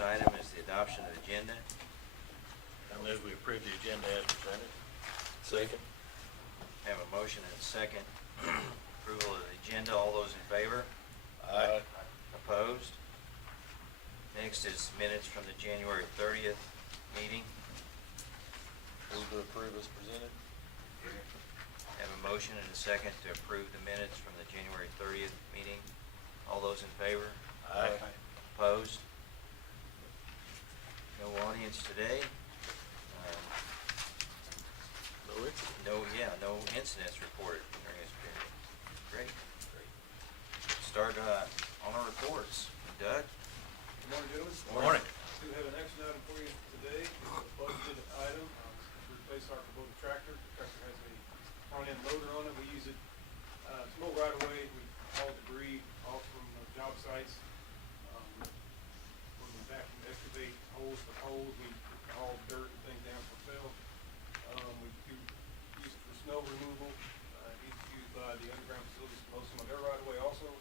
first item is the adoption of the agenda. I move we approve the agenda as presented. Second. Have a motion and a second. Approval of the agenda. All those in favor? Aye. Opposed? Next is minutes from the January 30th meeting. Move to approve as presented. Have a motion and a second to approve the minutes from the January 30th meeting. All those in favor? Aye. Opposed? No audience today. No incidents reported during this period. Great. Start on our reports. Doug? Good morning, gentlemen. Morning. We do have an action item for you today. It's a budgeted item to replace our Kubota tractor. The tractor has a front-end loader on it. We use it to mow right away. We haul debris off from job sites. When we vacuum excavate holes for holes, we haul dirt and things down for fill. We do use it for snow removal. It's used by the underground facilities to mow some of their right away also. I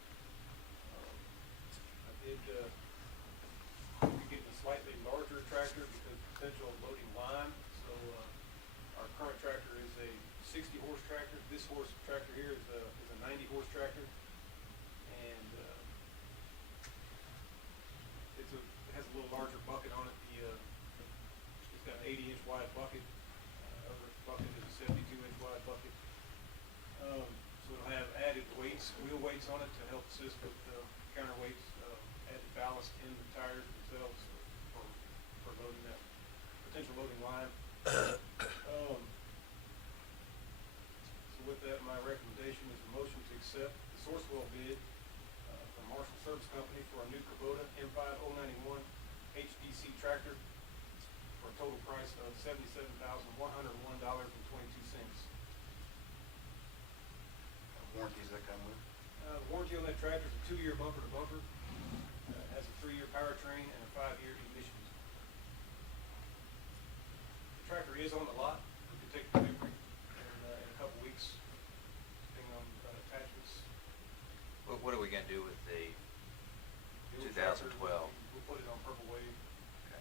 did be getting a slightly larger tractor because of potential loading line. So our current tractor is a 60 horse tractor. This horse tractor here is a 90 horse tractor, and it has a little larger bucket on it. It's got an 80-inch wide bucket. Other bucket is a 72-inch wide bucket. So it'll have added weights, wheel weights on it to help assist with counterweights, added ballast in the tires themselves for loading that potential loading line. So with that, my recommendation is a motion to accept the Sourcewell bid from Marshall Service Company for a new Kubota M5 091 HDC tractor for a total price of $77,101.22. Warranties that come with? The warranty on that tractor is a 2-year bumper to bumper. Has a 3-year powertrain and a 5-year emissions. The tractor is on the lot. We could take delivery in a couple weeks, depending on attachments. What are we gonna do with the The old 2012? tractor, we'll put it on Purple Wave. Okay.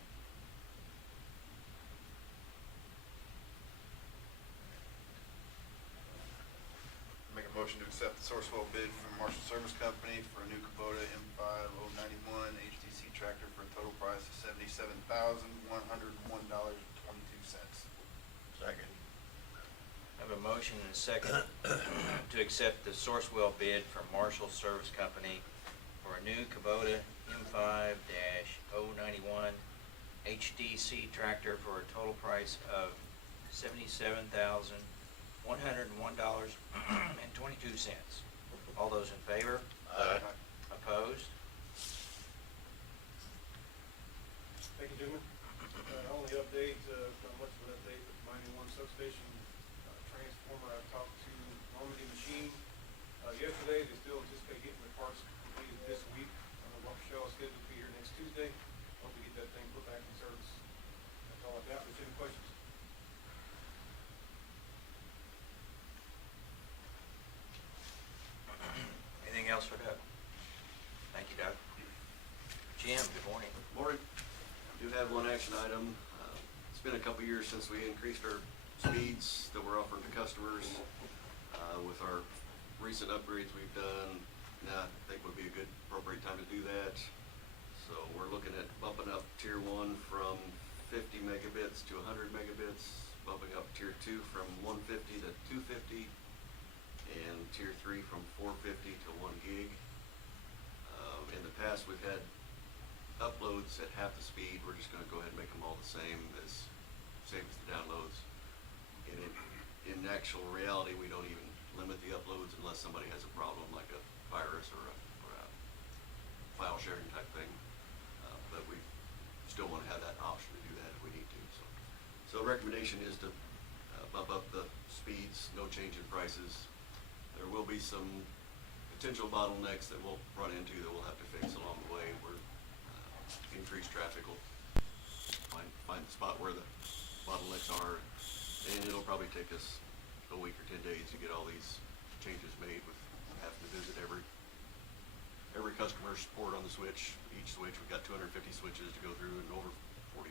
Make a motion to accept the Sourcewell bid from Marshall Service Company for a new Kubota M5 091 HDC tractor for a total price of $77,101.22. Second. Have a motion and a second to accept the Sourcewell bid from Marshall Service Company for a new Kubota M5-091 HDC tractor for a total price of $77,101.22. All those in favor? Aye. Opposed? Thank you, gentlemen. Only update, not much of an update, but Mining One substation transformer. I talked to Normandy Machine yesterday. They still anticipate getting the parts completed this week. Michelle is scheduled to be here next Tuesday. Hope we get that thing put back in service. That's all I've got. If there's any questions. Anything else for Doug? Thank you, Doug. Jim, good morning. Morning. Do have one action item. It's been a couple years since we increased our speeds that we're offering to customers. With our recent upgrades we've done, now I think would be a good appropriate time to do that. So we're looking at bumping up tier 1 from 50 megabits to 100 megabits, bumping up tier 2 from 150 to 250, and tier 3 from 450 to 1 gig. In the past, we've had uploads at half the speed. We're just going to go ahead and make them all the same as the downloads. And in actual reality, we don't even limit the uploads unless somebody has a problem like a virus or a file sharing type thing. But we still want to have that option to do that if we need to. So recommendation is to bump up the speeds, no change in prices. There will be some potential bottlenecks that we'll run into that we'll have to fix along the way, where increased traffic will find the spot where the bottlenecks are, and it'll probably take us a week or 10 days to get all these changes made with having to visit every every customer's port on the switch. Each switch, we've got 250 switches to go through and over 40,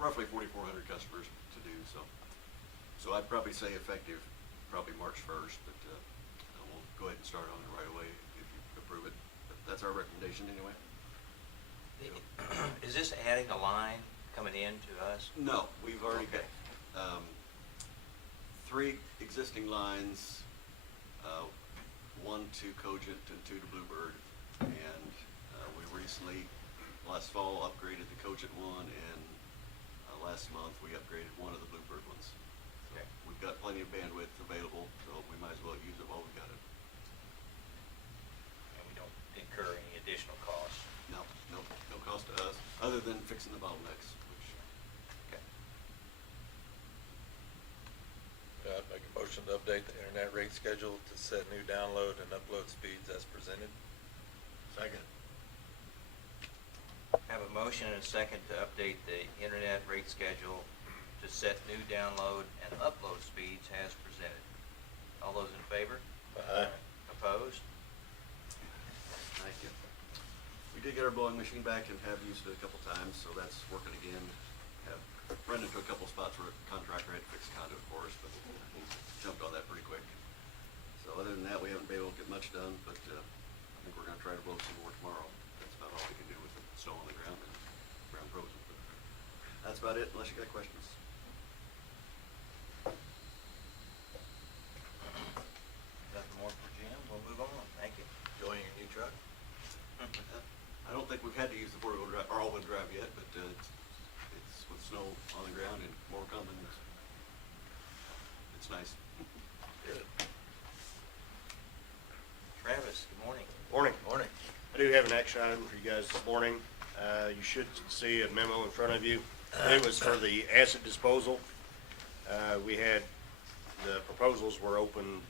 roughly 4,400 customers to do, so. So I'd probably say effective, probably March 1st, but we'll go ahead and start on it right away if you approve it. But that's our recommendation anyway. Is this adding a line coming in to us? No, we've already got, Okay. 3 existing lines, 1 to Cogent and 2 to Bluebird. And we recently, last fall, upgraded the Cogent one, and last month we upgraded one of the Bluebird ones. So Okay. we've got plenty of bandwidth available, so we might as well use it while we got it. And we don't incur any additional costs? No cost to us, other than fixing the bottlenecks, which Okay. I'd make a motion to update the internet rate schedule to set new download and upload speeds as presented. Second. Have a motion and a second to update the internet rate schedule to set new download and upload speeds as presented. All those in favor? Aye. Opposed? Thank you. We did get our blowing machine back and have used it a couple times, so that's working again. Have run into a couple spots where a contractor had to fix conduit for us, but he jumped on that pretty quick. So other than that, we haven't been able to get much done, but I think we're gonna try to blow some more tomorrow. That's about all we can do with the snow on the ground and ground frozen. But that's about it, unless you got questions. Nothing more for Jim? We'll move on. Thank you. Enjoying your new truck? I don't think we've had to use the four-wheel drive, or all-wheel drive yet, but it's with snow on the ground and more coming. It's nice. Good. Travis, good morning. Morning. Morning. I do have an action item for you guys this morning. You should see a memo in front of you. It was for the asset disposal. We had, the proposals were open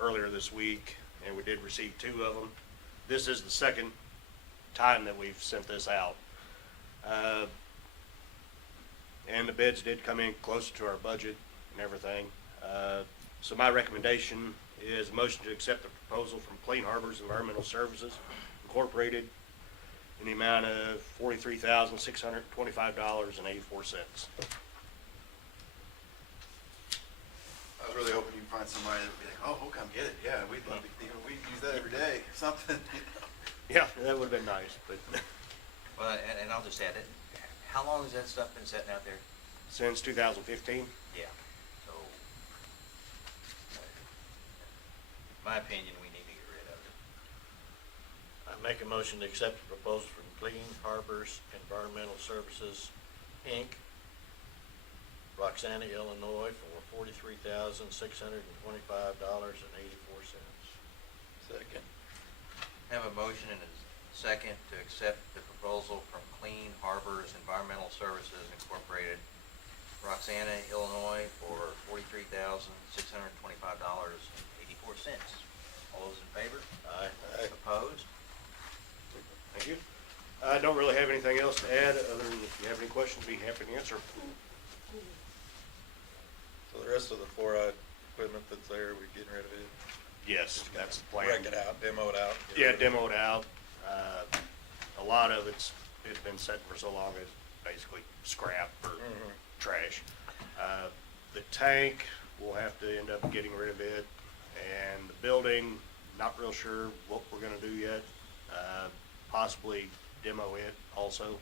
earlier this week, and we did receive 2 of them. This is the second time that we've sent this out. And the bids did come in closer to our budget and everything. So my recommendation is a motion to accept the proposal from Clean Harbors Environmental Services Incorporated in the amount of $43,625.84. I was really hoping you'd find somebody that would be like, oh, we'll come get it, yeah, we'd love to, we'd use that every day, something, Yeah, that would have been nice, but Well, and I'll just add it. How long has that stuff been sitting out there? since 2015, Yeah. So, my opinion, we need to get rid of it. I make a motion to accept the proposal from Clean Harbors Environmental Services, Inc., Roxana, Illinois, for $43,625.84. Second. Have a motion and a second to accept the proposal from Clean Harbors Environmental Services Incorporated, Roxana, Illinois, for $43,625.84. All those in favor? Aye. Opposed? thank you. I don't really have anything else to add, other than if you have any questions, be happy to answer. So the rest of the fluoride equipment that's there, we're getting rid of it? Yes, that's the plan. Break it out, demo it out? get Yeah, rid of it. demo it out. A lot of it's been sitting for so long, it's basically scrap or trash. The tank, we'll have to end up getting rid of it. And the building, not real sure what we're gonna do yet. Possibly demo it also,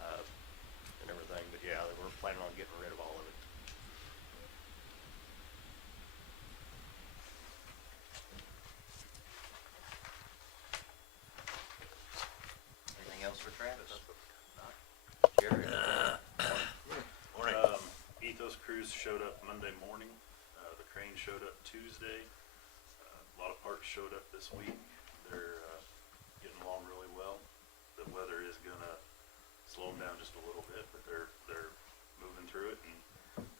and everything. But yeah, we're planning on getting rid of all of it. Anything else for Travis? Not. Jerry? Morning. Ethos crews showed up Monday morning. The crane showed up Tuesday. A lot of parts showed up this week. They're getting along really well. The weather is gonna slow them down just a little bit, but they're moving through it, and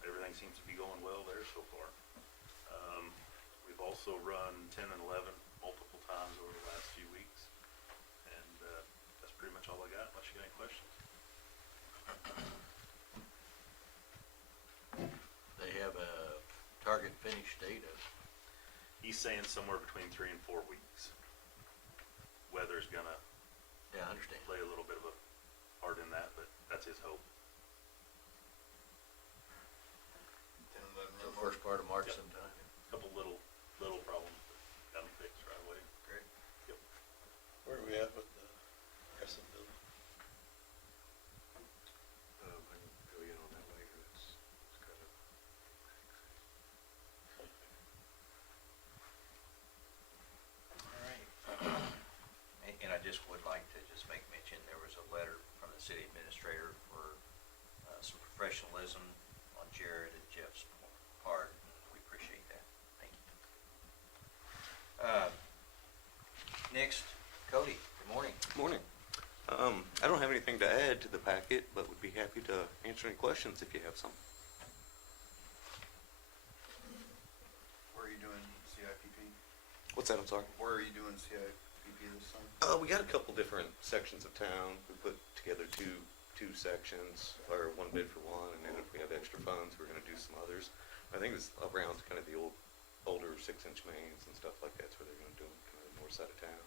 everything seems to be going well there so far. We've also run 10 and 11 multiple times over the last few weeks, and that's pretty much all I got, unless you got any questions. They have a target finish date of, He's saying somewhere between 3 and 4 weeks. weather's gonna Yeah, I understand. play a little bit of a part in that, but that's his hope. 10, 11 So run first part of March Yep. sometime. Couple little problems, but got them fixed right away. Great. Yep. Where are we at with the Crescent building? I can fill you in on that later. It's kind of. All right. And I just would like to just make mention, there was a letter from the city administrator for some professionalism on Jared and Jeff's part. We appreciate that. Thank you. Next, Cody, good morning. Morning. I don't have anything to add to the packet, but would be happy to answer any questions if you have some. Where are you doing CIPP? What's that, I'm sorry? Where are you doing CIPP this summer? We got a couple different sections of town. We put together two sections, or one bid for one, and then if we have extra funds, we're gonna do some others. I think it's around kind of the older 6-inch mains and stuff like that's where they're gonna do them, kind of the north side of town.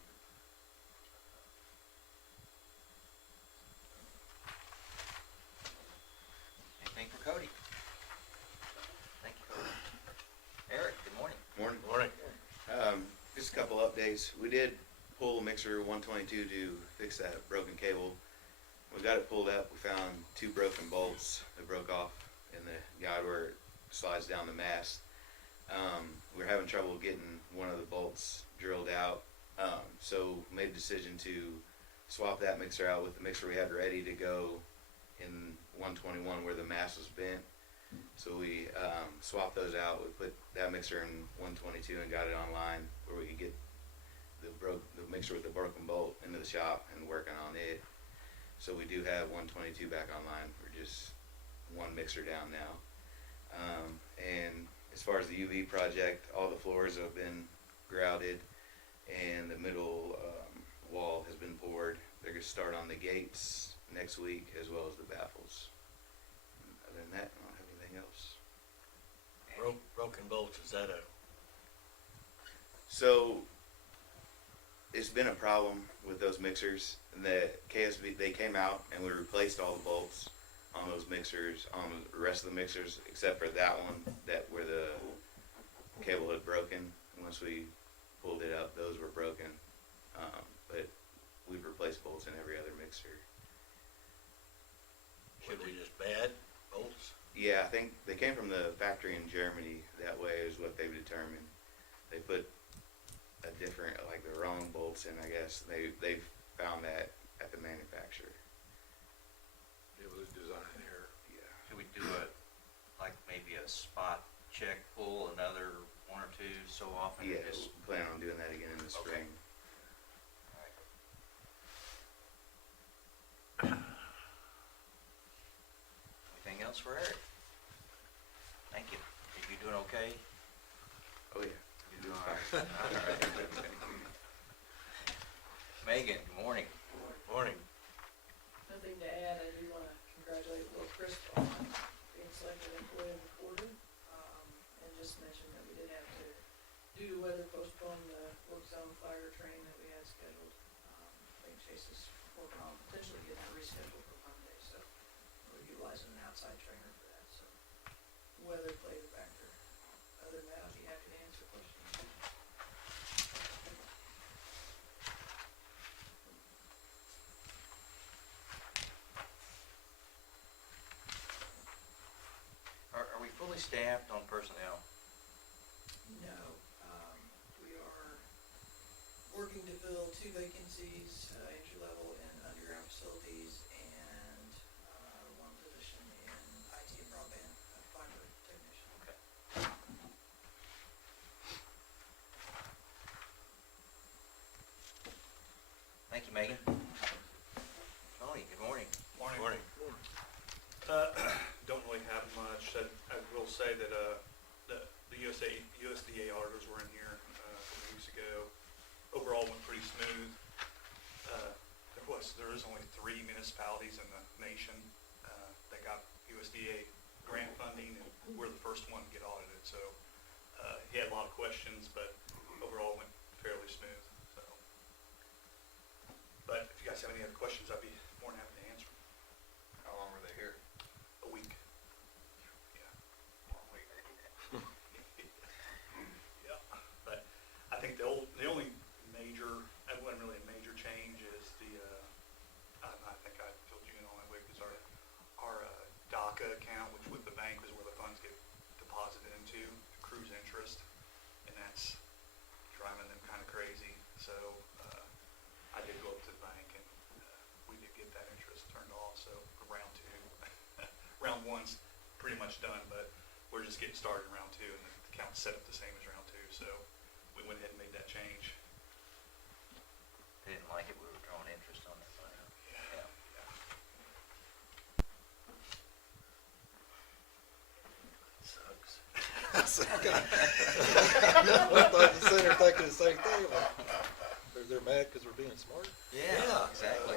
Anything for Cody? Thank you, Cody. Eric, good morning. Morning. Morning. Just a couple updates. We did pull mixer 122 to fix that broken cable. We got it pulled up. We found 2 broken bolts that broke off in the guide where it slides down the mast. We were having trouble getting one of the bolts drilled out, so made a decision to swap that mixer out with the mixer we had ready to go in 121 where the mast was bent. So we swapped those out. We put that mixer in 122 and got it online where we could get the mixer with the broken bolt into the shop and working on it. So we do have 122 back online. We're just one mixer down now. And as far as the UV project, all the floors have been grouted and the middle wall has been poured. They're going to start on the gates next week as well as the baffles. Other than that, I don't have anything else. Broken bolts, is that a, So it's been a problem with those mixers. The KSB, they came out and we replaced all the bolts on those mixers, on the rest of the mixers, except for that one that where the cable had broken. Once we pulled it up, those were broken. But we've replaced bolts in every other mixer. were they just bad bolts? Yeah, I think they came from the factory in Germany. That way is what they've determined. They put a different, like the wrong bolts in, I guess. They've found that at the manufacturer. It was design error. Yeah. Should we do like maybe a spot check, pull another 1 or 2 so often? Yeah, Just, plan on doing that again in the spring. all right. Anything else for Eric? Thank you. Are you doing okay? Oh yeah. You doing all right? All right. Megan, good morning. Morning. Nothing to add. I do want to congratulate Will Crisp on being selected employee of the quarter. And just mention that we did have to, due to weather, postpone the work zone fire training that we had scheduled. I think Chase is working on potentially getting it rescheduled for Monday, so we're utilizing an outside trainer for that, so weather played a factor. Other than that, I'd be happy to answer questions. Are we fully staffed on personnel? No, we are working to fill 2 vacancies, entry level in underground facilities and, 1 position in IT and broadband, fiber technician. Okay. Thank you, Megan. Tony, good morning. Morning. Don't really have much. I will say that the USDA auditors were in here a couple weeks ago. Overall went pretty smooth. There is only 3 municipalities in the nation that got USDA grant funding, and we're the first one to get audited. So he had a lot of questions, but overall went fairly smooth. So guys have any other questions, I'd be more than happy to answer. How long were they here? A week. Yeah. Long week. Yeah, but I think the only major, it wasn't really a major change is I think I told you on my way, is our DACA account, which with the bank is where the funds get deposited into, accrues interest, and that's driving them kind of crazy. So I did go up to the bank and we did get that interest turned off. So for round two, round one's pretty much done, but we're just getting started in round two, and the account's set up the same as round two. So we went ahead and made that change. They didn't like it, we were drawing interest on that money. Yeah. Sucks. I thought the center thinking the same thing. Like, they're mad because we're being smart. Yeah, exactly.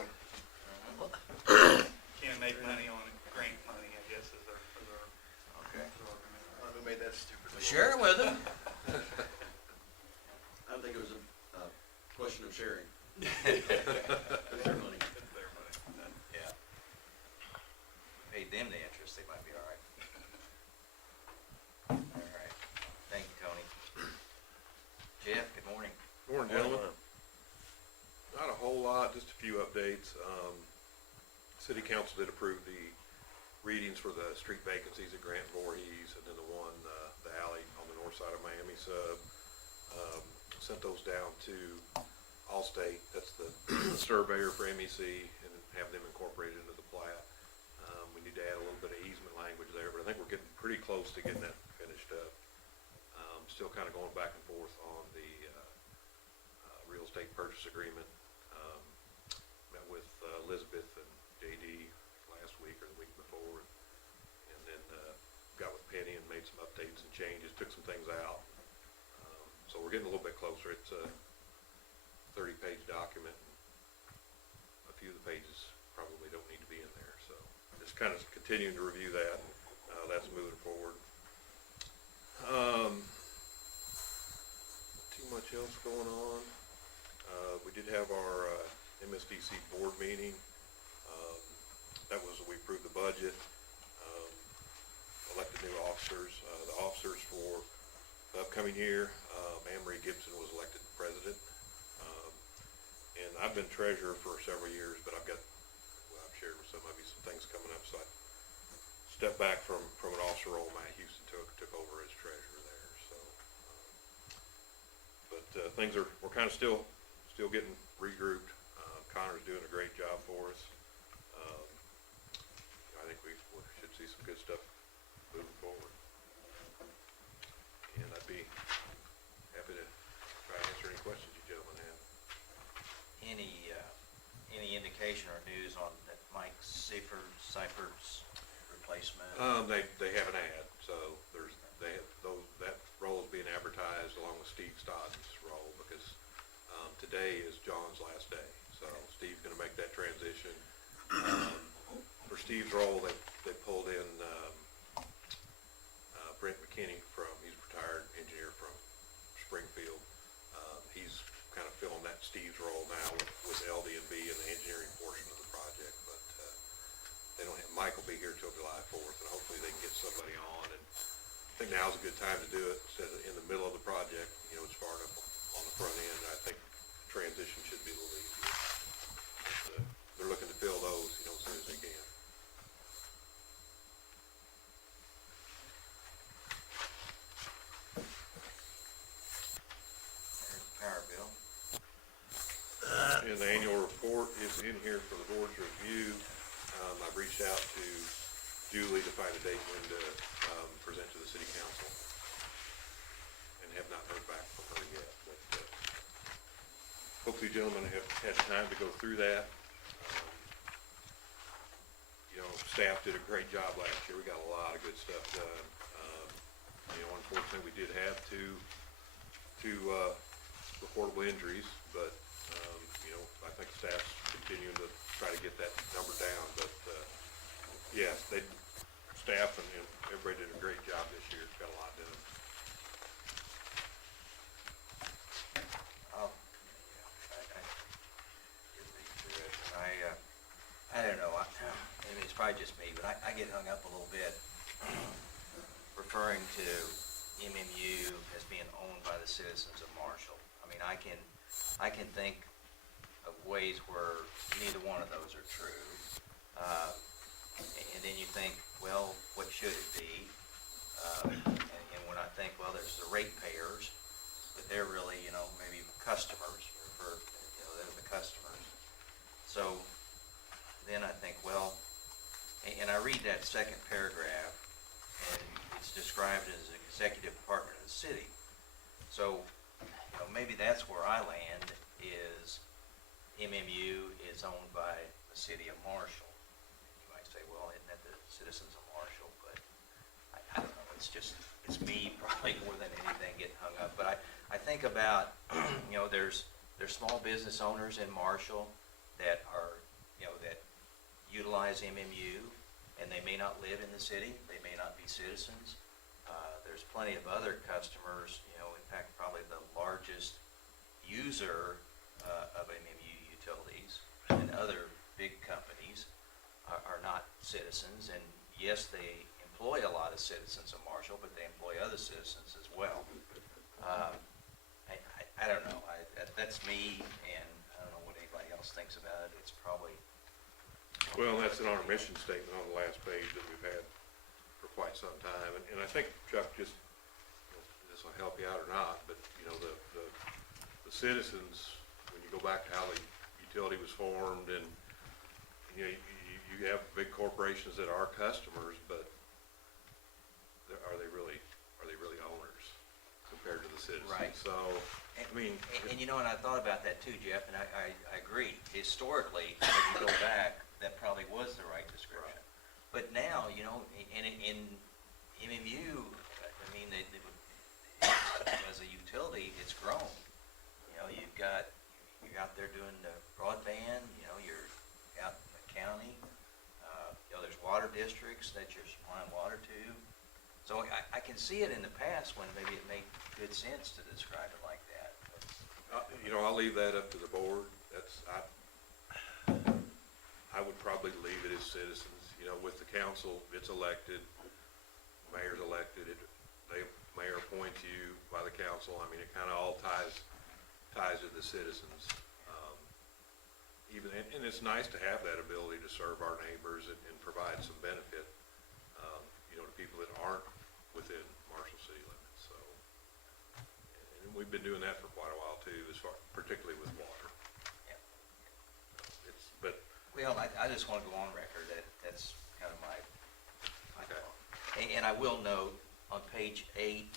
Can't make money on grant money, I guess, is their Okay. argument. Who made that stupid? Well, share it with them. I don't think it was a question of sharing. It's their money. It's their money. Yeah. Paid them the interest, they might be all right. All right. Thank you, Tony. Jeff, good morning. Morning, gentlemen. Not a whole lot, just a few updates. City Council did approve the readings for the street vacancies at Grant Voorhees, and then the one, the alley on the north side of Miami sub. Sent those down to Allstate, that's the surveyor for MEC, and have them incorporated into the plat. We need to add a little bit of easement language there, but I think we're getting pretty close to getting that finished up. Still kind of going back and forth on the real estate purchase agreement. Met with Elizabeth and JD last week or the week before, and then got with Penny and made some updates and changes, took some things out. So we're getting a little bit closer. It's a 30-page document. A few of the pages probably don't need to be in there, so just kind of continuing to review that. That's moving forward. Too much else going on. We did have our MSDC board meeting. That was, we approved the budget, elected new officers. The officers for the upcoming year, Anne Marie Gibson was elected president. And I've been treasurer for several years, but I've I've shared with some of you some things coming up, so I stepped back from an officer role. Matt Houston took over as treasurer there, so. But things we're kind of still getting regrouped. Connor's doing a great job for us. I think we should see some good stuff moving forward. And I'd be happy to try to answer any questions you gentlemen have. Any indication or news on that Mike Seifert's replacement? They have an ad, so that role is being advertised along with Steve Stodden's role, because today is John's last day, so Steve's going to make that transition. For Steve's role, they pulled in Brent McKinney he's a retired engineer from Springfield. He's kind of filling that Steve's role now with LD&B and the engineering portion of the project, but they don't have, Mike will be here till July 4th, and hopefully they can get somebody on. And I think now's a good time to do it, instead of in the middle of the project, it's far enough on the front end. I think transition should be a little easier. But, they're looking to fill those, as soon as they can. There's the power bill. And the annual report is in here for the board's review. I've reached out to Julie to find a date when to present to the city council, and have not heard back from her yet. But hopefully, gentlemen have had time to go through that. Staff did a great job last year. We got a lot of good stuff done. Unfortunately, we did have two reportable injuries, but I think staff's continuing to try to get that number down. But yes, staff and everybody did a great job this year. Got a lot done. I did read through it. I and it's probably just me, but I get hung up a little bit referring to MMU as being owned by the citizens of Marshall. I mean, I can think of ways where neither one of those are true. And then you think, well, what should it be? And when I think, well, there's the ratepayers, but they're really, maybe customers, they're the customers. So then I think, well, and I read that second paragraph, and it's described as an executive department of the city. So, maybe that's where I land, is MMU is owned by the city of Marshall. You might say, well, isn't that the citizens of Marshall? But I don't know, it's me probably more than anything getting hung up. But I think about, there's small business owners in Marshall that are, that utilize MMU, and they may not live in the city, they may not be citizens. There's plenty of other customers, in fact, probably the largest user of MMU utilities and other big companies are not citizens. And yes, they employ a lot of citizens of Marshall, but they employ other citizens as well. I don't know. That's me, and I don't know what anybody else thinks about it. It's probably... Well, that's in our mission statement on the last page that we've had for quite some time. And I think, Chuck, just, this will help you out or not, but, the citizens, when you go back to how the utility was formed, and, you have big corporations that are customers, but are they really owners compared to the citizens? Right. So, I mean... And and I thought about that too, Jeff, and I agree. Historically, if you go back, that probably was the right description. Right. But now, in MMU, I mean, as a utility, it's grown. You're out there doing the broadband, you're out in the county. There's water districts that you're supplying water to. So I can see it in the past when maybe it made good sense to describe it like that. I'll leave that up to the board. I would probably leave it as citizens. With the council, it's elected, mayor's elected, mayor appoints you by the council. I mean, it kind of all ties to the citizens. And it's nice to have that ability to serve our neighbors and provide some benefit, to people that aren't within Marshall city limits. So, and we've been doing that for quite a while too, particularly with water. Yeah. Well, I just want to go on record that that's kind of my okay. thought. And I will note on page 8,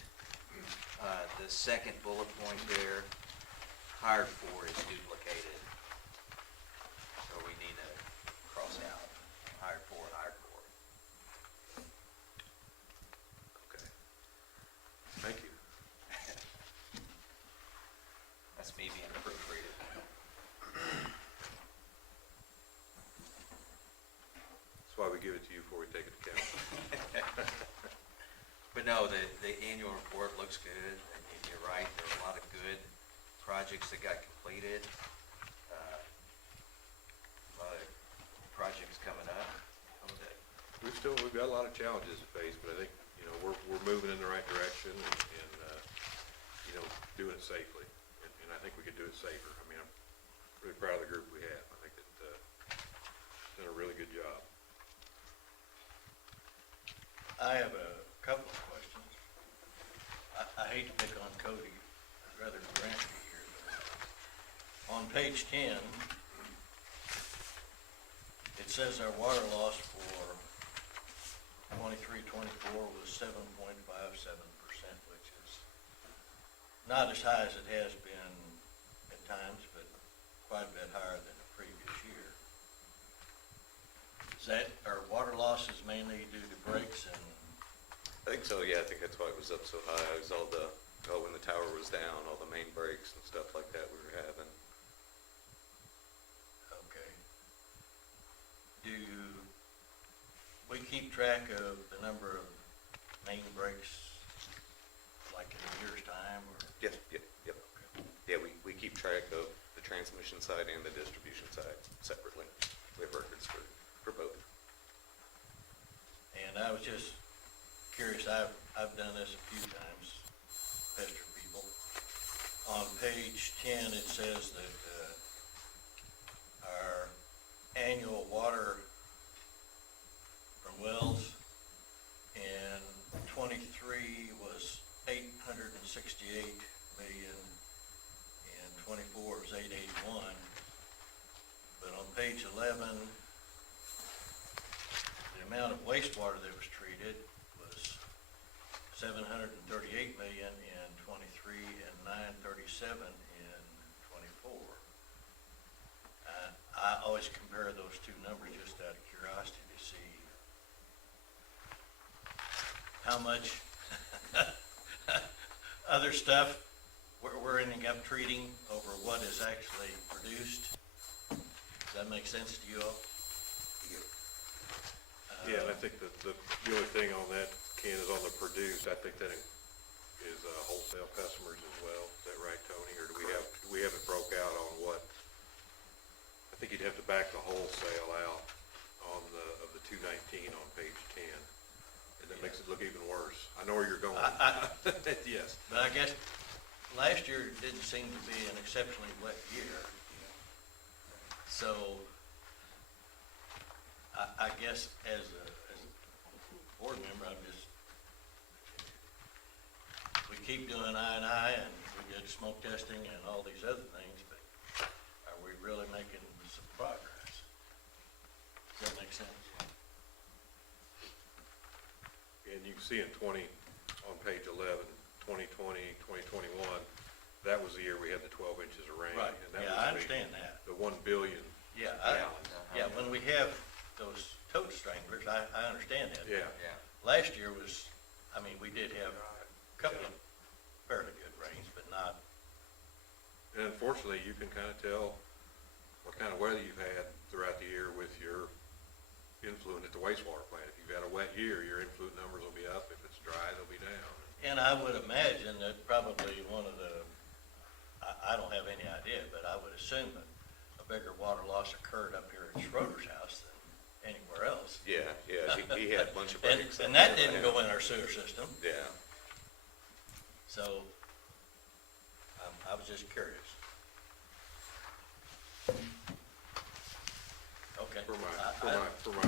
the second bullet point there, hired for is duplicated. So we need to cross out hired for. Okay. Thank you. That's me being a proofreader. That's why we give it to you before we take it to council. But no, the annual report looks good. And you're right, there were a lot of good projects that got completed. A lot of projects coming up. We've got a lot of challenges to face, but I think, we're moving in the right direction and doing it safely. And I think we could do it safer. I mean, I'm really proud of the group we have. I think that, done a really good job. I have a couple of questions. I hate to pick on Cody, I'd rather Grant be here. But on page 10, it says our water loss for 23-24 was 7.57%, which is not as high as it has been at times, but quite a bit higher than the previous year. Is that, our water loss is mainly due to breaks and? I think so, yeah, I think that's why it was up so high. It was when the tower was down, all the main breaks and stuff like that we were having. Okay. Do we keep track of the number of main breaks, like in a year's time, or? Yep. Okay. Yeah, we keep track of the transmission side and the distribution side separately. We have records for both. I was just curious, I've done this a few times, pester people. On page 10, it says that, our annual water from wells in 23 was 868 million, and 24 was 881. But on page 11, the amount of wastewater that was treated was 738 million in 23 and 937 in 24. I always compare those two numbers just out of curiosity to see how much other stuff we're ending up treating over what is actually produced. Does that make sense to you all? Yeah, and I think that the only thing on that, Ken, is on the produced. I think that is wholesale customers as well. Is that right, Tony? Or do we have it broke out on what? I think you'd have to back the wholesale out on of the 219 on page 10. And that makes it look even worse. I know where you're going. Yes. But I guess last year didn't seem to be an exceptionally wet year. So I guess as a board member, we keep doing I&I, and we did smoke testing and all these other things, but are we really making some progress? Does that make sense? And you can see in 20, on page 11, 2020, 2021, that was the year we had the 12 inches of rain. Right, And that yeah, was I the understand that. The 1 billion. Yeah, gallons. yeah, when we have those toad stranglers, I understand that. Yeah. Yeah. Last year was, I mean, we did have a couple of fairly good rains, but not, And unfortunately, you can kind of tell what kind of weather you've had throughout the year with your influent at the wastewater plant. If you've had a wet year, your influent numbers will be up. If it's dry, they'll be down. and I would imagine that probably one of the, I don't have any idea, but I would assume that a bigger water loss occurred up here at Schroeder's house than anywhere else. Yeah, he had a bunch of And, breaks. and that didn't go in our sewer system, Yeah. so I was just curious. Okay. For my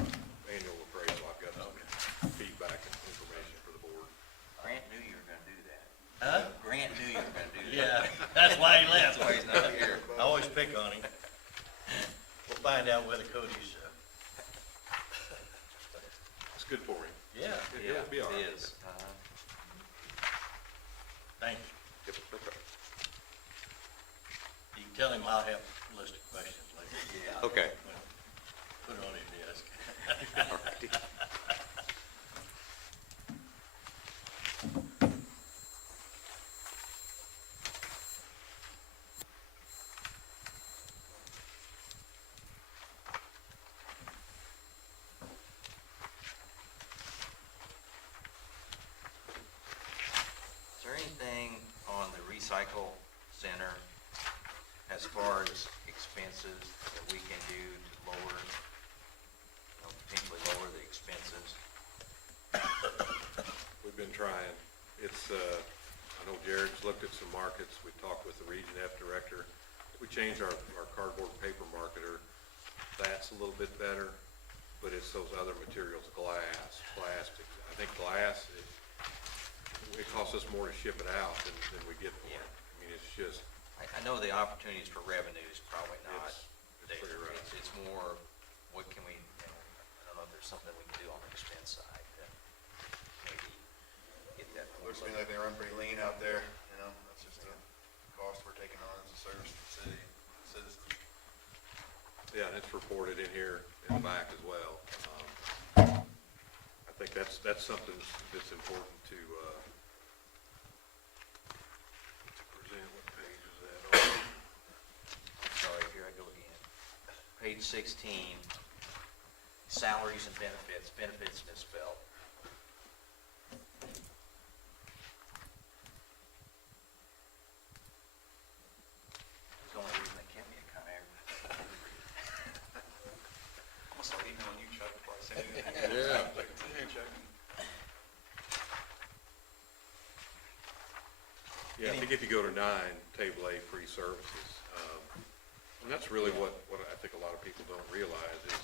annual appraisal, I've got some feedback and information for the board. Grant knew you were gonna do that. Huh? Grant knew you were gonna do that. Yeah, that's why he left. That's why he's not here. I always pick on him. We'll find out whether Cody's, It's good for him. yeah, It'll be all right. It is. thanks. Yep, no problem. You can tell him I'll have a list of questions later. Yeah. Okay. Put it on his desk. All righty. Is there anything on the recycle center as far as expenses that we can do to lower, potentially lower the expenses? We've been trying. It's, I know Jared's looked at some markets. We talked with the Region F director. We changed our cardboard and paper marketer. That's a little bit better, but it's those other materials, glass, plastics. I think glass, it costs us more to ship it out than we get for it. Yeah. I mean, it's just, I know the opportunities for revenue is probably not It's there. pretty rough. It's more, what can we, I don't know if there's something we can do on the expense side to maybe get that. Looks to me like they run pretty lean out there, that's just the cost we're taking on as a service to the city, citizens. yeah, and it's reported in here in the back as well. I think that's something that's important to present. What page is that on? Sorry, here I go again. Page 16, salaries and benefits misspelled. It's the only reason they kept me at Conair. I'm gonna start emailing you, Chuck, before I send anything. Yeah. Hey, Chuck. Yeah, I think if you go to 9, table A, free services, and that's really what I think a lot of people don't realize is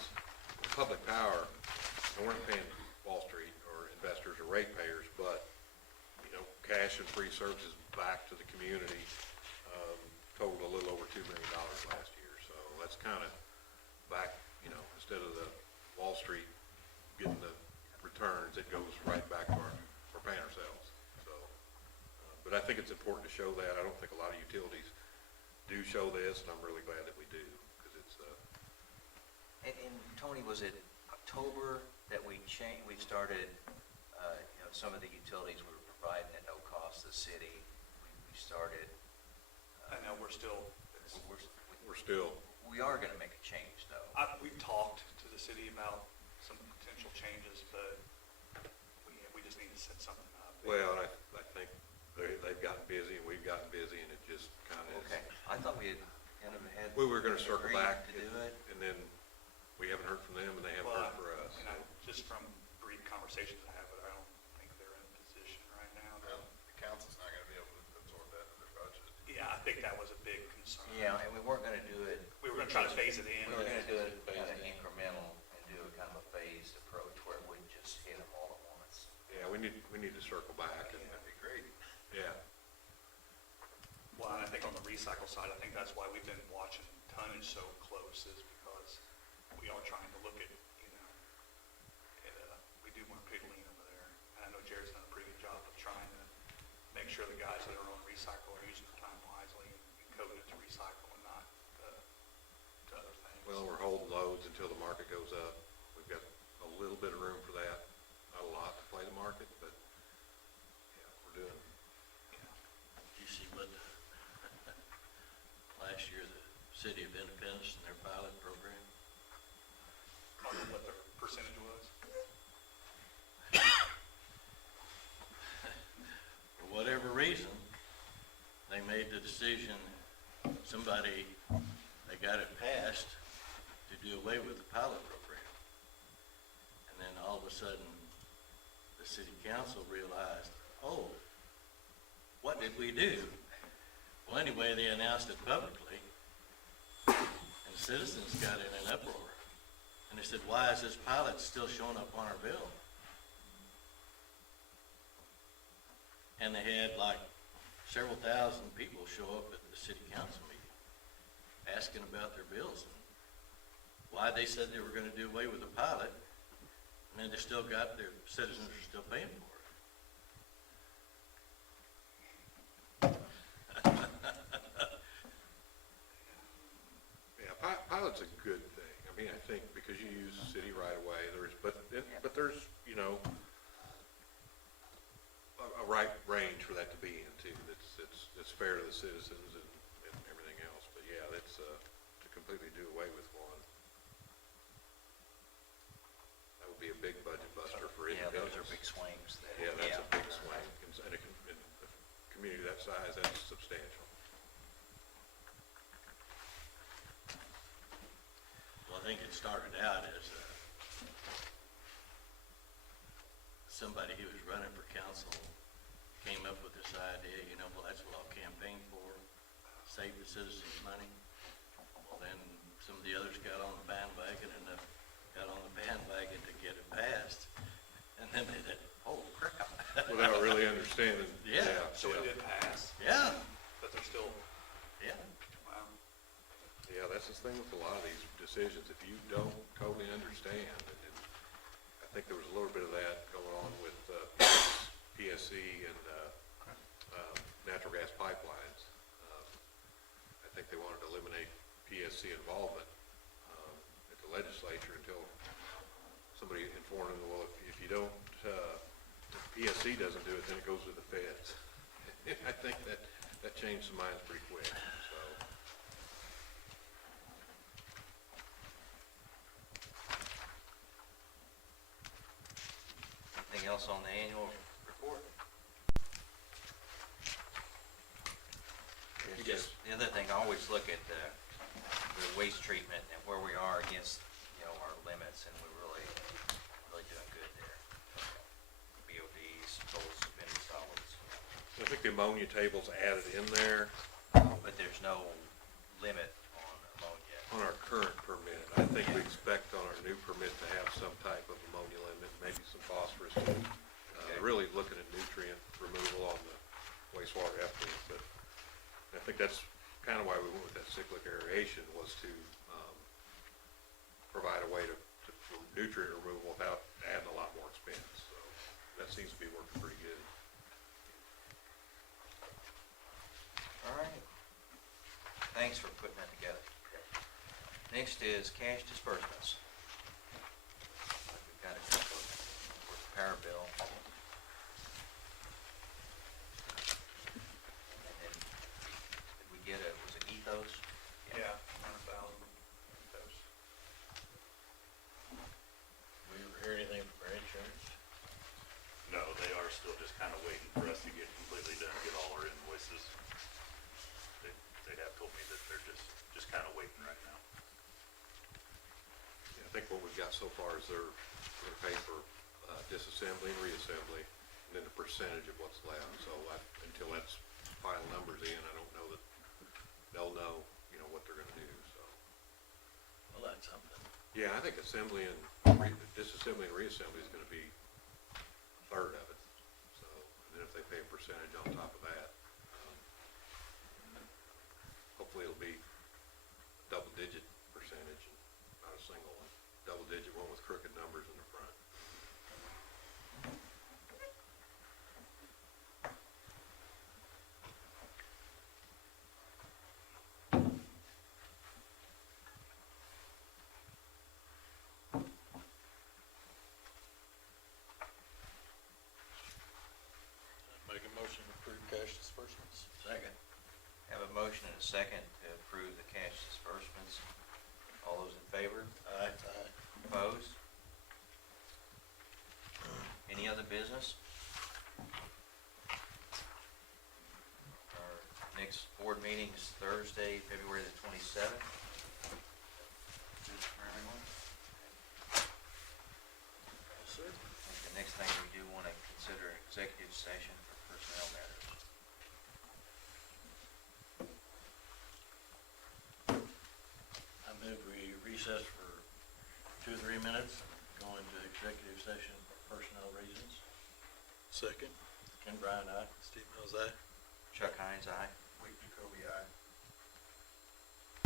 public power, and we're not paying Wall Street or investors or ratepayers, but, you know, cash and free services back to the community, totaled a little over $2 million last year. So that's kind of back, you know, instead of the Wall Street getting the returns, it goes right back to our paying ourselves. So, but I think it's important to show that. I don't think a lot of utilities do show this, and I'm really glad that we do, because it's, And Tony, was it October that we started, you know, some of the utilities we were providing at no cost to the city? We started. I know we're still, we're still, We are gonna make a change, though. we've talked to the city about some potential changes, but we just need to set something up. well, and I think they've gotten busy, and we've gotten busy, and it just kind of Okay, I thought we had kind of had. We were gonna circle agreed back, to do it. and then we haven't heard from them, and they haven't Well, heard from us. and just from brief conversations I have, but I don't think they're in a position right now. Well, the council's not gonna be able to absorb that in their budget. Yeah, I think that was a big concern. Yeah, and we weren't gonna do it. We were gonna try to phase it in. We were gonna do it kind of incremental and do a kind of a phased approach where it wouldn't just hit them all at once. Yeah, we need to circle back, and, That'd be great. yeah. Well, and I think on the recycle side, I think that's why we've been watching tonnage so close, is because we are trying to look at, you know, we do want to pay lean over there. And I know Jared's done a pretty good job of trying to make sure the guys that are on recycle are using their time wisely and coding it to recycle and not to other things. Well, we're holding loads until the market goes up. We've got a little bit of room for that, not a lot to play the market, but, yeah, we're doing. You see what, last year, the City of Independence and their pilot program, I don't know what their percentage was. for whatever reason, they made the decision, they got it passed to do away with the pilot program. And then all of a sudden, the city council realized, oh, what did we do? Well, anyway, they announced it publicly, and citizens got in an uproar. And they said, why is this pilot still showing up on our bill? And they had like several thousand people show up at the city council meeting, asking about their bills, and why they said they were gonna do away with the pilot, and then they still got, their citizens are still paying for it. Yeah, pilot's a good thing. I mean, I think because you use city right away, but there's, you know, a right range for that to be in too. It's fair to the citizens and everything else. But yeah, that's, to completely do away with one, that would be a big budget buster for Yeah, independents. those are big swings there. Yeah, that's a big swing. And in a community that size, that's substantial. Well, I think it started out as somebody who was running for council came up with this idea, you know, well, that's what I'll campaign for, save the citizens money. Well, then some of the others got on the bandwagon and got on the bandwagon to get it passed. And then they said, oh crap. Without really understanding. Yeah. So it did pass, Yeah, but they're still, yeah. wow. Yeah, that's the thing with a lot of these decisions. If you don't totally understand, and I think there was a little bit of that going on with PSC and natural gas pipelines. I think they wanted to eliminate PSC involvement at the legislature until somebody informed them, well, if you don't, if PSC doesn't do it, then it goes to the feds. And I think that changed some minds pretty quick, so. Anything else on the annual report? The other thing, I always look at the waste treatment and where we are against, you know, our limits, and we're really doing good there. BODs, total suspended solids. I think the ammonia tables added in there But there's no limit on ammonia. on our current permit. I think we expect on our new permit to have some type of ammonia limit, maybe some phosphorus too. Really looking at nutrient removal on the wastewater effluent, but I think that's kind of why we went with that cyclic aeration, was to provide a way for nutrient removal without adding a lot more expense. So that seems to be working pretty good. All right. Thanks for putting that together. Next is cash disbursements. We've got a couple of power bill. And then, did we get was it Ethos? Yeah, 100,000. Those. We ever hear anything from our insurance? No, they are still just kind of waiting for us to get completely done, get all our invoices. They have told me that they're just kind of waiting right now. Yeah, I think what we've got so far is they're gonna pay for disassembly and reassembly, and then the percentage of what's left. So until that's final numbers in, I don't know that they'll know, what they're gonna do, so. Well, that's something. Yeah, I think assembly and disassembly and reassembly is gonna be a third of it. So, and then if they pay a percentage on top of that, hopefully it'll be a double-digit percentage, and not a single one. Double-digit one with crooked numbers in the front. Make a motion to approve cash disbursements. Second. Have a motion and a second to approve the cash disbursements. All those in favor? Aye. Opposed? Any other business? Our next board meeting is Thursday, February the 27th. Good for everyone? Yes, sir. I think the next thing we do want to consider executive session for personnel matters. I move we recess for 2 or 3 minutes, go into executive session for personnel reasons. Second. Ken Bryant, aye. Steve Mills, aye. Chuck Hines, aye. Wait, Jacoby, aye.